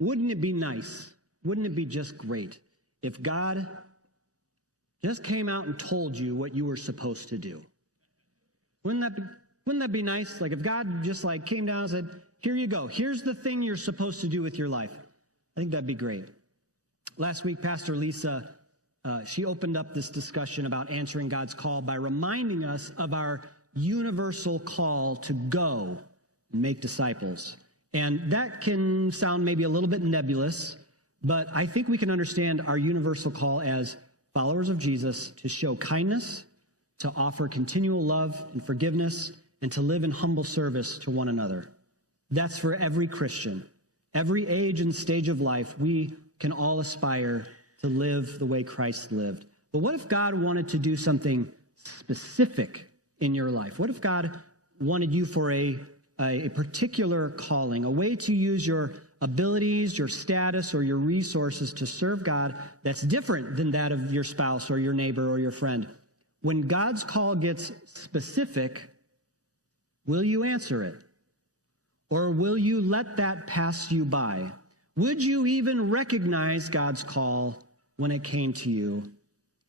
Wouldn't it be nice? Wouldn't it be just great if God just came out and told you what you were supposed to do? Wouldn't that be nice? Like if God just came down and said, here you go. Here's the thing you're supposed to do with your life. I think that'd be great. Last week, Pastor Lisa, she opened up this discussion about answering God's call by reminding us of our universal call to go and make disciples. And that can sound maybe a little bit nebulous, but I think we can understand our universal call as followers of Jesus to show kindness, to offer continual love and forgiveness, and to live in humble service to one another. That's for every Christian. Every age and stage of life, we can all aspire to live the way Christ lived. But what if God wanted to do something specific in your life? What if God wanted you for a particular calling, a way to use your abilities, your status, or your resources to serve God that's different than that of your spouse or your neighbor or your friend? When God's call gets specific, will you answer it? Or will you let that pass you by? Would you even recognize God's call when it came to you?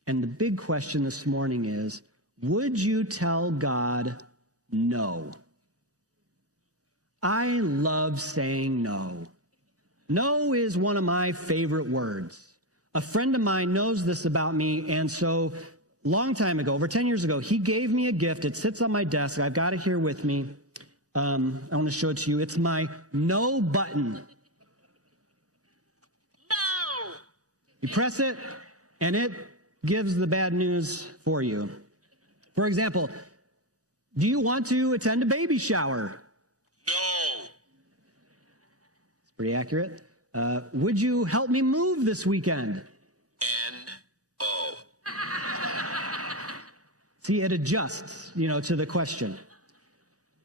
And the big question this morning is, would you tell God no? I love saying no. No is one of my favorite words. A friend of mine knows this about me, and so long time ago, over 10 years ago, he gave me a gift. It sits on my desk. I've got it here with me. I want to show it to you. It's my no button. No! You press it, and it gives the bad news for you. For example, do you want to attend a baby shower? No! It's pretty accurate. Would you help me move this weekend? N-O. See, it adjusts, to the question.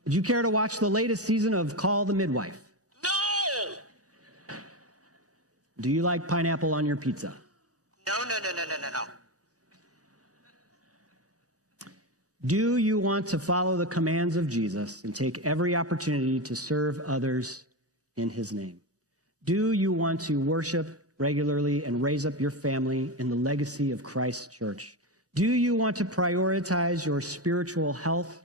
Would you care to watch the latest season of Call the Midwife? No! Do you like pineapple on your pizza? No. Do you want to follow the commands of Jesus and take every opportunity to serve others in his name? Do you want to worship regularly and raise up your family in the legacy of Christ's church? Do you want to prioritize your spiritual health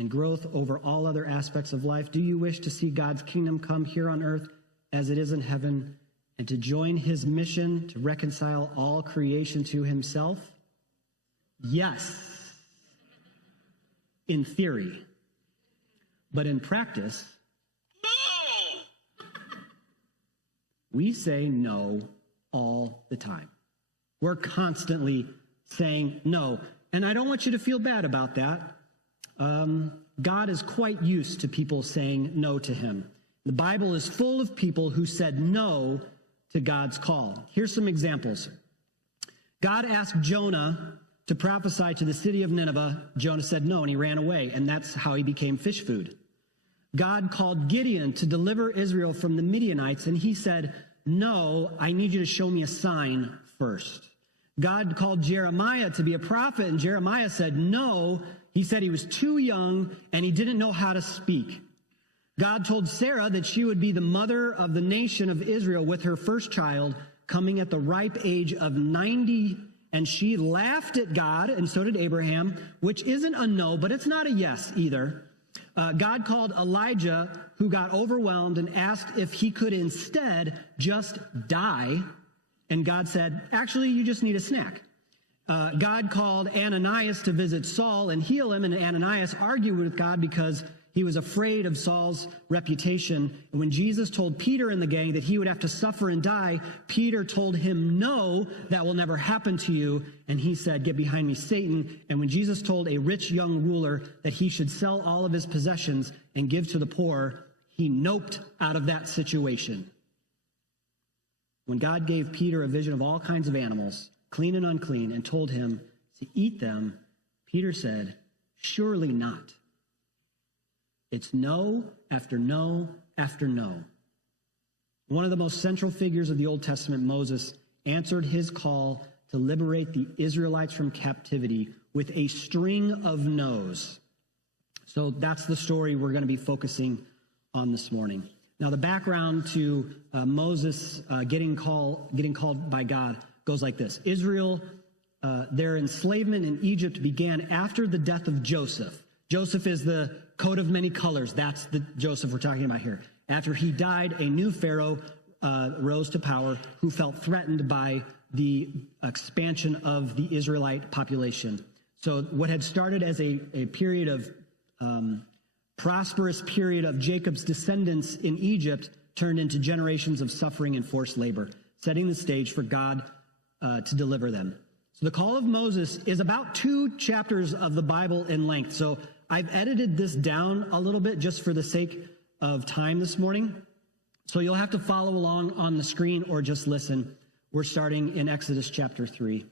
and growth over all other aspects of life? Do you wish to see God's kingdom come here on earth as it is in heaven, and to join his mission to reconcile all creation to himself? Yes. In theory. But in practice, No! we say no all the time. We're constantly saying no. And I don't want you to feel bad about that. God is quite used to people saying no to him. The Bible is full of people who said no to God's call. Here's some examples. God asked Jonah to prophesy to the city of Nineveh. Jonah said no, and he ran away, and that's how he became fish food. God called Gideon to deliver Israel from the Midianites, and he said, no, I need you to show me a sign first. God called Jeremiah to be a prophet, and Jeremiah said no. He said he was too young, and he didn't know how to speak. God told Sarah that she would be the mother of the nation of Israel with her first child coming at the ripe age of 90. And she laughed at God, and so did Abraham, which isn't a no, but it's not a yes either. God called Elijah, who got overwhelmed and asked if he could instead just die. And God said, actually, you just need a snack. God called Ananias to visit Saul and heal him, and Ananias argued with God because he was afraid of Saul's reputation. And when Jesus told Peter and the gang that he would have to suffer and die, Peter told him, no, that will never happen to you. And he said, get behind me, Satan. And when Jesus told a rich young ruler that he should sell all of his possessions and give to the poor, he noped out of that situation. When God gave Peter a vision of all kinds of animals, clean and unclean, and told him to eat them, Peter said, surely not. It's no after no after no. One of the most central figures of the Old Testament, Moses, answered his call to liberate the Israelites from captivity with a string of no's. So that's the story we're going to be focusing on this morning. Now, the background to Moses getting called by God goes like this. Israel, their enslavement in Egypt began after the death of Joseph. Joseph is the coat of many colors. That's the Joseph we're talking about here. After he died, a new Pharaoh rose to power who felt threatened by the expansion of the Israelite population. So what had started as a period of prosperous period of Jacob's descendants in Egypt turned into generations of suffering and forced labor, setting the stage for God to deliver them. So the call of Moses is about 2 chapters of the Bible in length. So I've edited this down a little bit just for the sake of time this morning. So you'll have to follow along on the screen or just listen. We're starting in Exodus chapter 3. It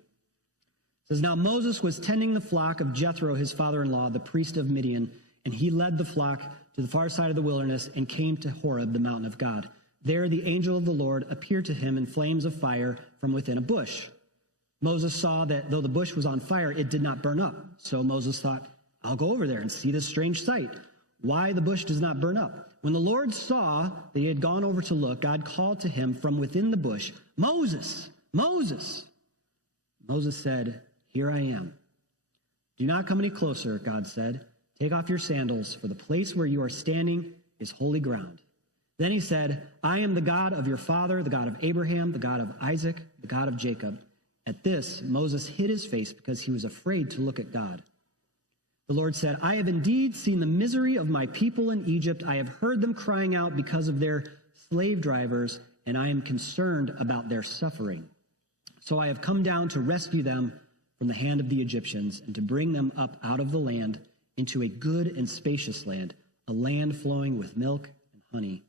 says, "Now Moses was tending the flock of Jethro, his father-in-law, the priest of Midian, and he led the flock to the far side of the wilderness and came to Horeb, the mountain of God. There the angel of the Lord appeared to him in flames of fire from within a bush. Moses saw that though the bush was on fire, it did not burn up. So Moses thought, I'll go over there and see this strange sight, why the bush does not burn up. When the Lord saw that he had gone over to look, God called to him from within the bush, Moses, Moses. Moses said, Here I am. Do not come any closer, God said. Take off your sandals, for the place where you are standing is holy ground. Then he said, I am the God of your father, the God of Abraham, the God of Isaac, the God of Jacob. At this, Moses hid his face because he was afraid to look at God. The Lord said, I have indeed seen the misery of my people in Egypt. I have heard them crying out because of their slave drivers, and I am concerned about their suffering. So I have come down to rescue them from the hand of the Egyptians and to bring them up out of the land into a good and spacious land, a land flowing with milk and honey.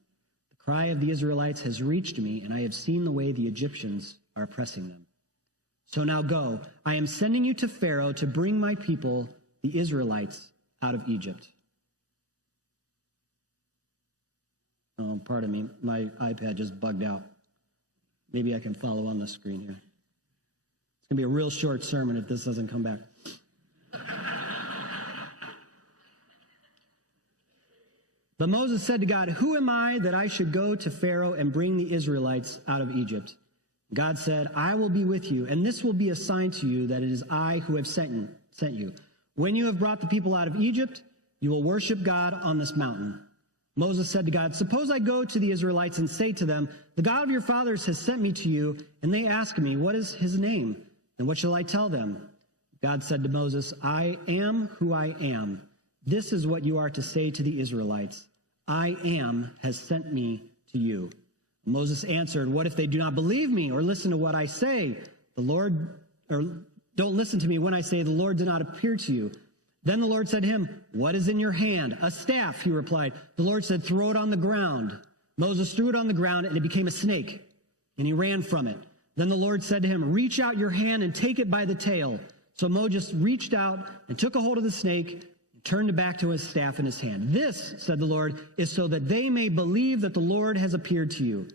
The cry of the Israelites has reached me, and I have seen the way the Egyptians are oppressing them. So now go. I am sending you to Pharaoh to bring my people, the Israelites, out of Egypt. Oh, pardon me. My iPad just bugged out. Maybe I can follow on the screen here. It's going to be a real short sermon if this doesn't come back. But Moses said to God, Who am I that I should go to Pharaoh and bring the Israelites out of Egypt? God said, I will be with you, and this will be a sign to you that it is I who have sent you. When you have brought the people out of Egypt, you will worship God on this mountain. Moses said to God, Suppose I go to the Israelites and say to them, The God of your fathers has sent me to you, and they ask me, What is his name? Then what shall I tell them? God said to Moses, I am who I am. This is what you are to say to the Israelites. I am has sent me to you. Moses answered, What if they do not believe me or listen to what I say? Don't listen to me when I say the Lord did not appear to you. Then the Lord said to him, What is in your hand? A staff, he replied. The Lord said, Throw it on the ground. Moses threw it on the ground, and it became a snake, and he ran from it. Then the Lord said to him, Reach out your hand and take it by the tail. So Moses reached out and took a hold of the snake and turned it back to his staff in his hand. This, said the Lord, is so that they may believe that the Lord has appeared to you.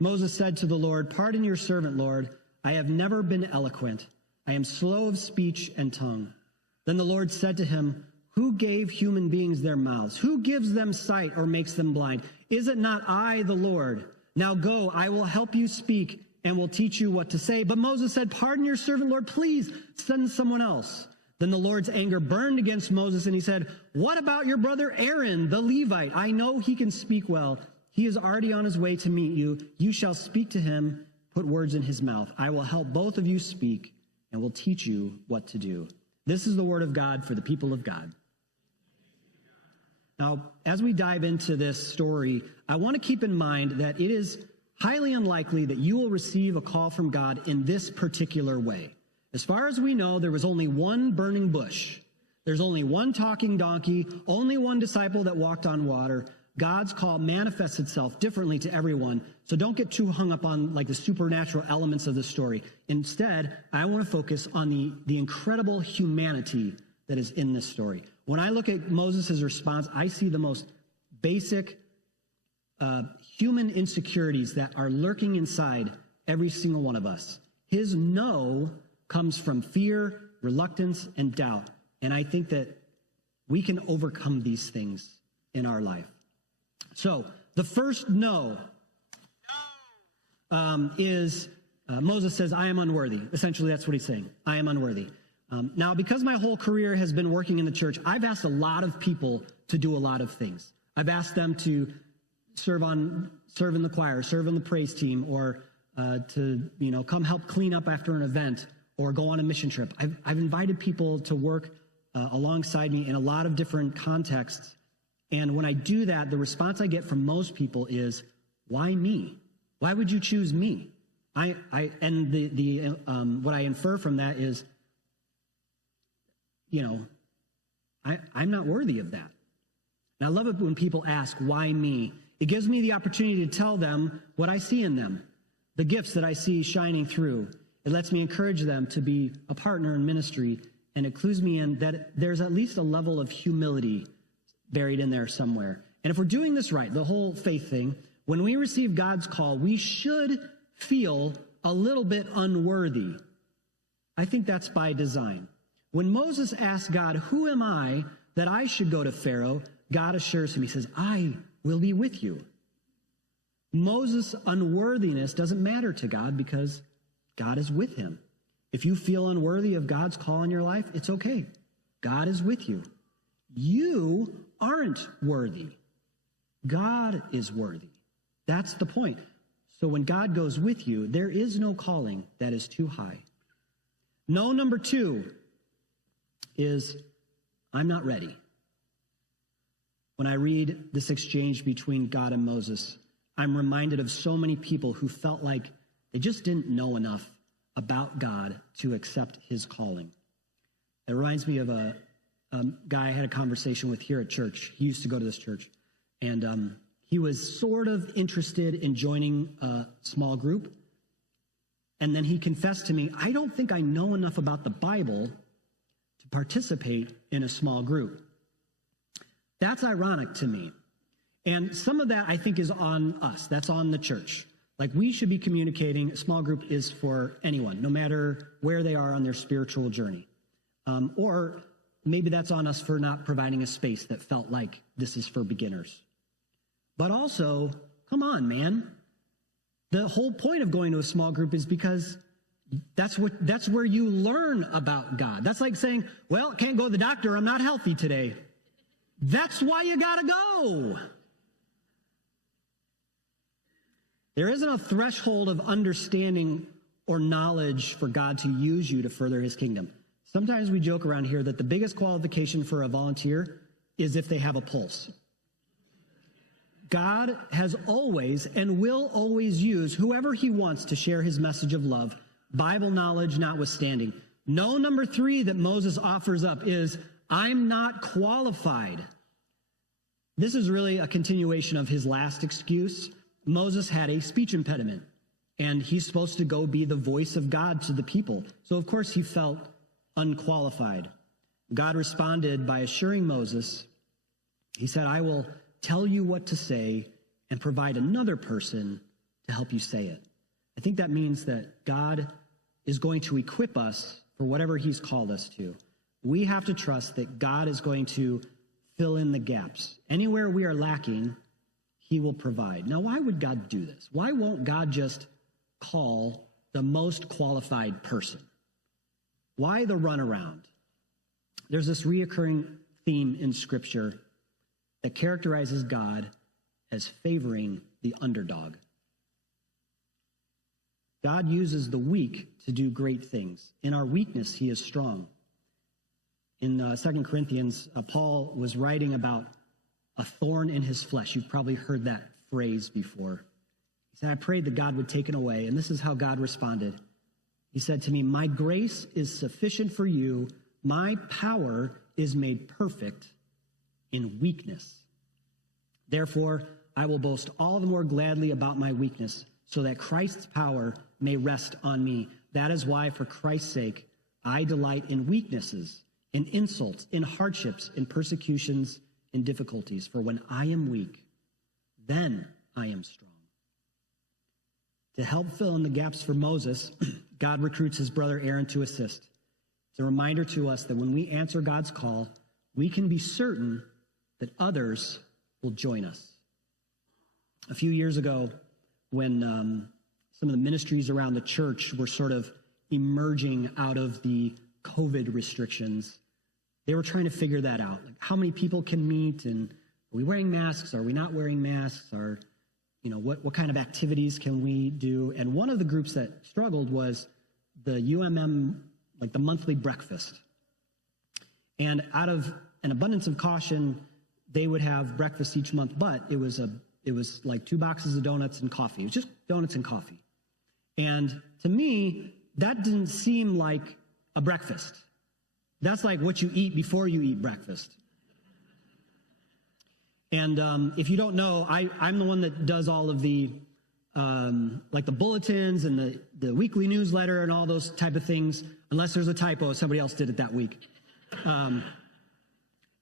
Moses said to the Lord, Pardon your servant, Lord. I have never been eloquent. I am slow of speech and tongue. Then the Lord said to him, Who gave human beings their mouths? Who gives them sight or makes them blind? Is it not I, the Lord? Now go, I will help you speak and will teach you what to say. But Moses said, Pardon your servant, Lord. Please send someone else. Then the Lord's anger burned against Moses, and he said, What about your brother Aaron, the Levite? I know he can speak well. He is already on his way to meet you. You shall speak to him, put words in his mouth. I will help both of you speak and will teach you what to do. This is the word of God for the people of God. Now, as we dive into this story, I want to keep in mind that it is highly unlikely that you will receive a call from God in this particular way. As far as we know, there was only one burning bush. There's only one talking donkey, only one disciple that walked on water. God's call manifests itself differently to everyone, so don't get too hung up on like the supernatural elements of the story. Instead, I want to focus on the incredible humanity that is in this story. When I look at Moses' response, I see the most basic human insecurities that are lurking inside every single one of us. His no comes from fear, reluctance, and doubt, and I think that we can overcome these things in our life. So the first no is Moses says, I am unworthy. Essentially, that's what he's saying. I am unworthy. Now, because my whole career has been working in the church, I've asked a lot of people to do a lot of things. I've asked them to serve in the choir, serve in the praise team, or to come help clean up after an event, or go on a mission trip. I've invited people to work alongside me in a lot of different contexts. And when I do that, the response I get from most people is, why me? Why would you choose me? What I infer from that is, I'm not worthy of that. And I love it when people ask, why me? It gives me the opportunity to tell them what I see in them, the gifts that I see shining through. It lets me encourage them to be a partner in ministry, and it clues me in that there's at least a level of humility buried in there somewhere. And if we're doing this right, the whole faith thing, when we receive God's call, we should feel a little bit unworthy. I think that's by design. When Moses asked God, who am I that I should go to Pharaoh? God assures him, he says, I will be with you. Moses' unworthiness doesn't matter to God because God is with him. If you feel unworthy of God's call in your life, it's okay. God is with you. You aren't worthy. God is worthy. That's the point. So when God goes with you, there is no calling that is too high. No, number 2 is, I'm not ready. When I read this exchange between God and Moses, I'm reminded of so many people who felt like they just didn't know enough about God to accept his calling. It reminds me of a guy I had a conversation with here at church. He used to go to this church, and he was sort of interested in joining a small group. And then he confessed to me, I don't think I know enough about the Bible to participate in a small group. That's ironic to me. And some of that, I think, is on us. That's on the church. Like, we should be communicating. A small group is for anyone, no matter where they are on their spiritual journey. Or maybe that's on us for not providing a space that felt like this is for beginners. But also, come on, man. The whole point of going to a small group is because that's where you learn about God. That's like saying, well, can't go to the doctor, I'm not healthy today. That's why you gotta go. There isn't a threshold of understanding or knowledge for God to use you to further his kingdom. Sometimes we joke around here that the biggest qualification for a volunteer is if they have a pulse. God has always and will always use whoever he wants to share his message of love, Bible knowledge notwithstanding. No, number 3 that Moses offers up is, I'm not qualified. This is really a continuation of his last excuse. Moses had a speech impediment, and he's supposed to go be the voice of God to the people. So, of course, he felt unqualified. God responded by assuring Moses, he said, I will tell you what to say and provide another person to help you say it. I think that means that God is going to equip us for whatever he's called us to. We have to trust that God is going to fill in the gaps. Anywhere we are lacking, he will provide. Now, why would God do this? Why won't God just call the most qualified person? Why the runaround? There's this reoccurring theme in Scripture that characterizes God as favoring the underdog. God uses the weak to do great things. In our weakness, he is strong. In 2 Corinthians, Paul was writing about a thorn in his flesh. You've probably heard that phrase before. He said, I prayed that God would take it away, and this is how God responded. He said to me, my grace is sufficient for you. My power is made perfect in weakness. Therefore, I will boast all the more gladly about my weakness, so that Christ's power may rest on me. That is why, for Christ's sake, I delight in weaknesses, in insults, in hardships, in persecutions, in difficulties. For when I am weak, then I am strong. To help fill in the gaps for Moses, God recruits his brother Aaron to assist. It's a reminder to us that when we answer God's call, we can be certain that others will join us. a few years ago when some of the ministries around the church were sort of emerging out of the COVID restrictions. They were trying to figure that out. Like, how many people can meet, and are we wearing masks? Are we not wearing masks? Or, what kind of activities can we do? And one of the groups that struggled was the UMM, like the monthly breakfast. And out of an abundance of caution, they would have breakfast each month, but it was like 2 boxes of donuts and coffee. It was just donuts and coffee. And to me, that didn't seem like a breakfast. That's like what you eat before you eat breakfast. And if you don't know, I'm the one that does all of the, like the bulletins and the weekly newsletter and all those type of things, unless there's a typo, somebody else did it that week. And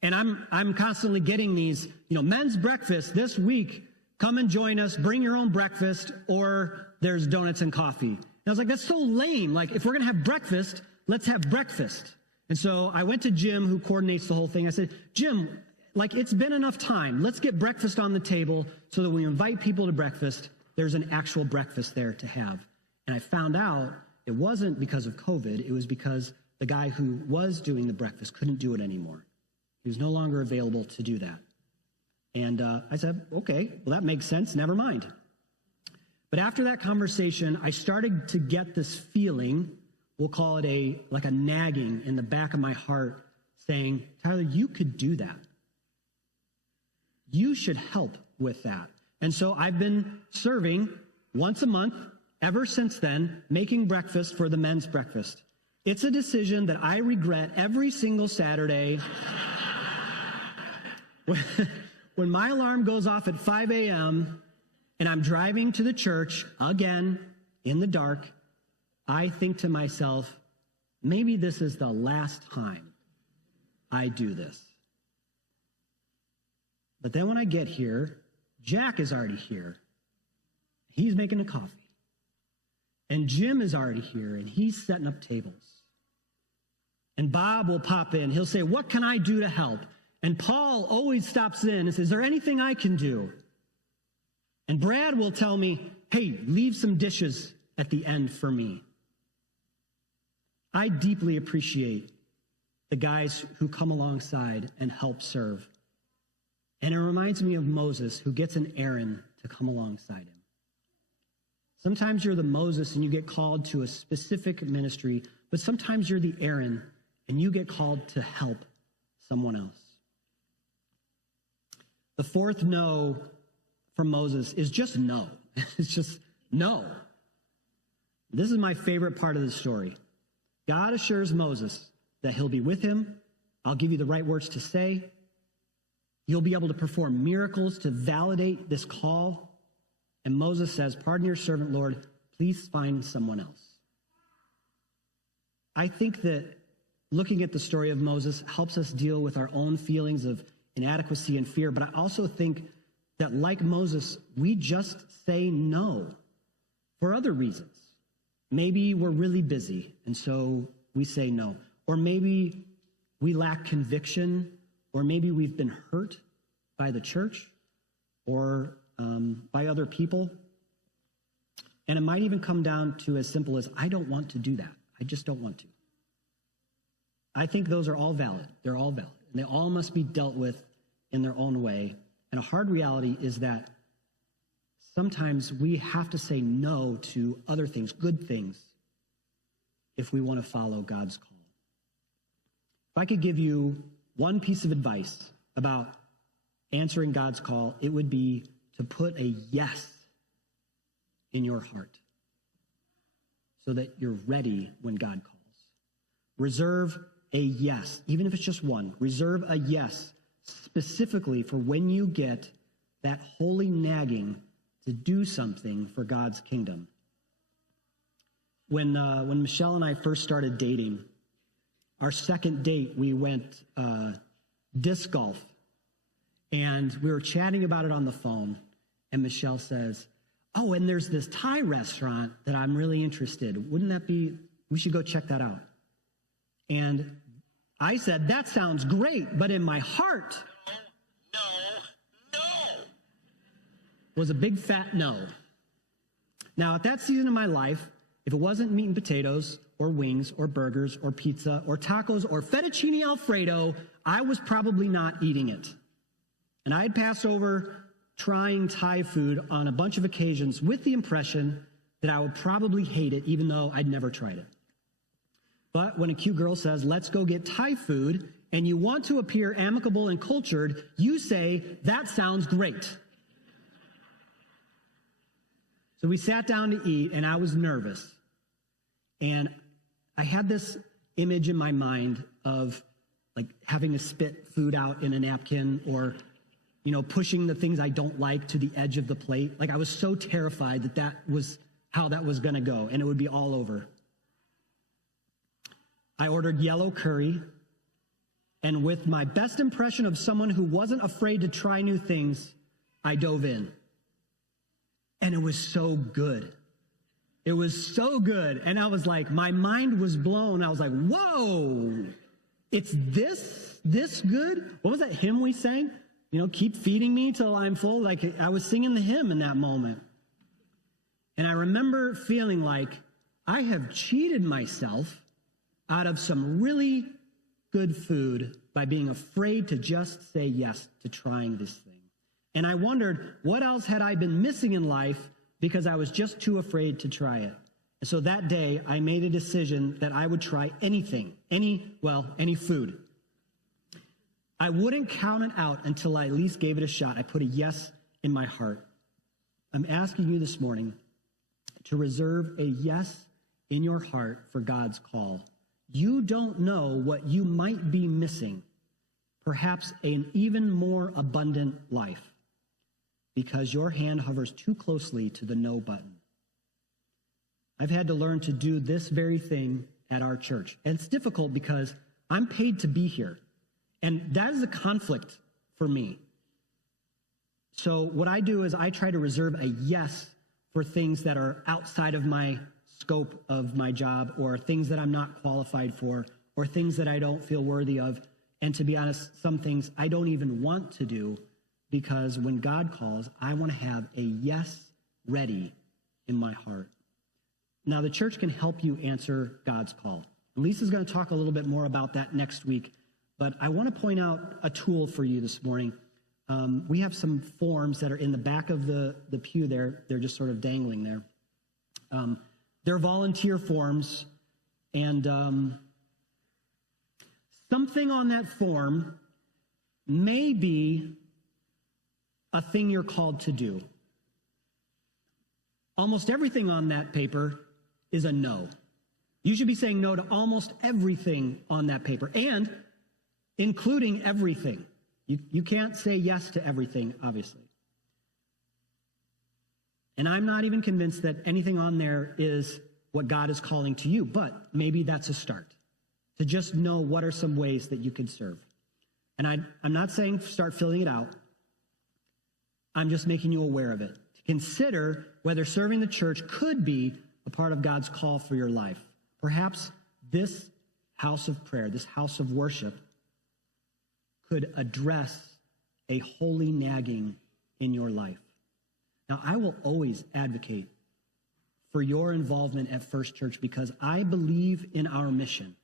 I'm constantly getting these, men's breakfast this week. Come and join us. Bring your own breakfast, or there's donuts and coffee. And I was like, that's so lame. Like, if we're going to have breakfast, let's have breakfast. And so I went to Jim, who coordinates the whole thing. I said, Jim, like, it's been enough time. Let's get breakfast on the table so that when we invite people to breakfast, there's an actual breakfast there to have. And I found out it wasn't because of COVID. It was because the guy who was doing the breakfast couldn't do it anymore. He was no longer available to do that. And I said, okay, well, that makes sense. Never mind. But after that conversation, I started to get this feeling, we'll call it like a nagging in the back of my heart, saying, Tyler, you could do that. You should help with that. And so I've been serving once a month ever since then, making breakfast for the men's breakfast. It's a decision that I regret every single Saturday. When my alarm goes off at 5 a.m. and I'm driving to the church again in the dark, I think to myself, maybe this is the last time I do this. But then when I get here, Jack is already here. He's making a coffee. And Jim is already here, and he's setting up tables. And Bob will pop in. He'll say, what can I do to help? And Paul always stops in and says, is there anything I can do? And Brad will tell me, hey, leave some dishes at the end for me. I deeply appreciate the guys who come alongside and help serve. And it reminds me of Moses, who gets an Aaron to come alongside him. Sometimes you're the Moses and you get called to a specific ministry, but sometimes you're the Aaron and you get called to help someone else. The fourth no from Moses is just no. It's just no. This is my favorite part of the story. God assures Moses that he'll be with him. I'll give you the right words to say. You'll be able to perform miracles to validate this call. And Moses says, pardon your servant, Lord, please find someone else. I think that looking at the story of Moses helps us deal with our own feelings of inadequacy and fear, but I also think that, like Moses, we just say no for other reasons. Maybe we're really busy, and so we say no. Or maybe we lack conviction, or maybe we've been hurt by the church or by other people. And it might even come down to as simple as, I don't want to do that. I just don't want to. I think those are all valid. They're all valid. And they all must be dealt with in their own way. And a hard reality is that sometimes we have to say no to other things, good things, if we want to follow God's call. If I could give you one piece of advice about answering God's call, it would be to put a yes in your heart so that you're ready when God calls. Reserve a yes, even if it's just one. Reserve a yes specifically for when you get that holy nagging to do something for God's kingdom. When Michelle and I first started dating, our second date, we went disc golf. And we were chatting about it on the phone. And Michelle says, oh, and there's this Thai restaurant that I'm really interested. Wouldn't that be, we should go check that out. And I said, that sounds great, but in my heart, No. was a big fat no. Now, at that season of my life, if it wasn't meat and potatoes or wings or burgers or pizza or tacos or fettuccine Alfredo, I was probably not eating it. And I had passed over trying Thai food on a bunch of occasions with the impression that I would probably hate it, even though I'd never tried it. But when a cute girl says, let's go get Thai food, and you want to appear amicable and cultured, you say, that sounds great. So we sat down to eat, and I was nervous. And I had this image in my mind of like having to spit food out in a napkin or, pushing the things I don't like to the edge of the plate. Like I was so terrified that was how that was going to go, and it would be all over. I ordered yellow curry, and with my best impression of someone who wasn't afraid to try new things, I dove in. And it was so good. It was so good. And I was like, my mind was blown. I was like, whoa, it's this good? What was that hymn we sang? Keep feeding me till I'm full. Like I was singing the hymn in that moment. And I remember feeling like I have cheated myself out of some really good food by being afraid to just say yes to trying this thing. And I wondered, what else had I been missing in life because I was just too afraid to try it? And so that day, I made a decision that I would try anything, any food. I wouldn't count it out until I at least gave it a shot. I put a yes in my heart. I'm asking you this morning to reserve a yes in your heart for God's call. You don't know what you might be missing, perhaps an even more abundant life, because your hand hovers too closely to the no button. I've had to learn to do this very thing at our church. And it's difficult because I'm paid to be here. And that is a conflict for me. So what I do is I try to reserve a yes for things that are outside of my scope of my job, or things that I'm not qualified for, or things that I don't feel worthy of. And to be honest, some things I don't even want to do, because when God calls, I want to have a yes ready in my heart. Now, the church can help you answer God's call. And Lisa's going to talk a little bit more about that next week. But I want to point out a tool for you this morning. We have some forms that are in the back of the pew there. They're just sort of dangling there. They're volunteer forms. And something on that form may be a thing you're called to do. Almost everything on that paper is a no. You should be saying no to almost everything on that paper, and including everything. You can't say yes to everything, obviously. And I'm not even convinced that anything on there is what God is calling to you, but maybe that's a start, to just know what are some ways that you could serve. And I'm not saying start filling it out. I'm just making you aware of it, to consider whether serving the church could be a part of God's call for your life. Perhaps this house of prayer, this house of worship, could address a holy nagging in your life. Now, I will always advocate for your involvement at First Church because I believe in our mission.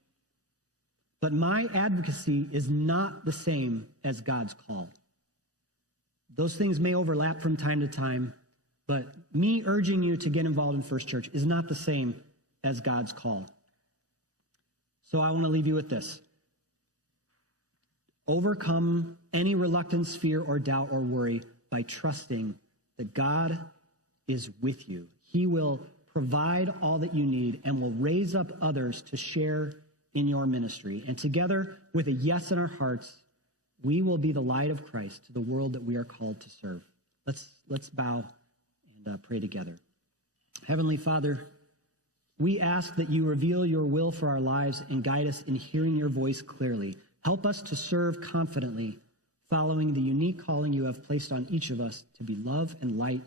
But my advocacy is not the same as God's call. Those things may overlap from time to time, but me urging you to get involved in First Church is not the same as God's call. So I want to leave you with this. Overcome any reluctance, fear, or doubt or worry by trusting that God is with you. He will provide all that you need and will raise up others to share in your ministry. And together, with a yes in our hearts, we will be the light of Christ to the world that we are called to serve. Let's bow and pray together. Heavenly Father, we ask that you reveal your will for our lives and guide us in hearing your voice clearly. Help us to serve confidently, following the unique calling you have placed on each of us to be love and light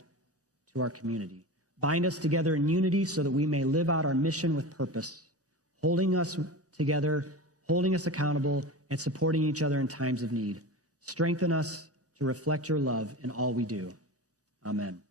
to our community. Bind us together in unity so that we may live out our mission with purpose, holding us together, holding us accountable, and supporting each other in times of need. Strengthen us to reflect your love in all we do. Amen.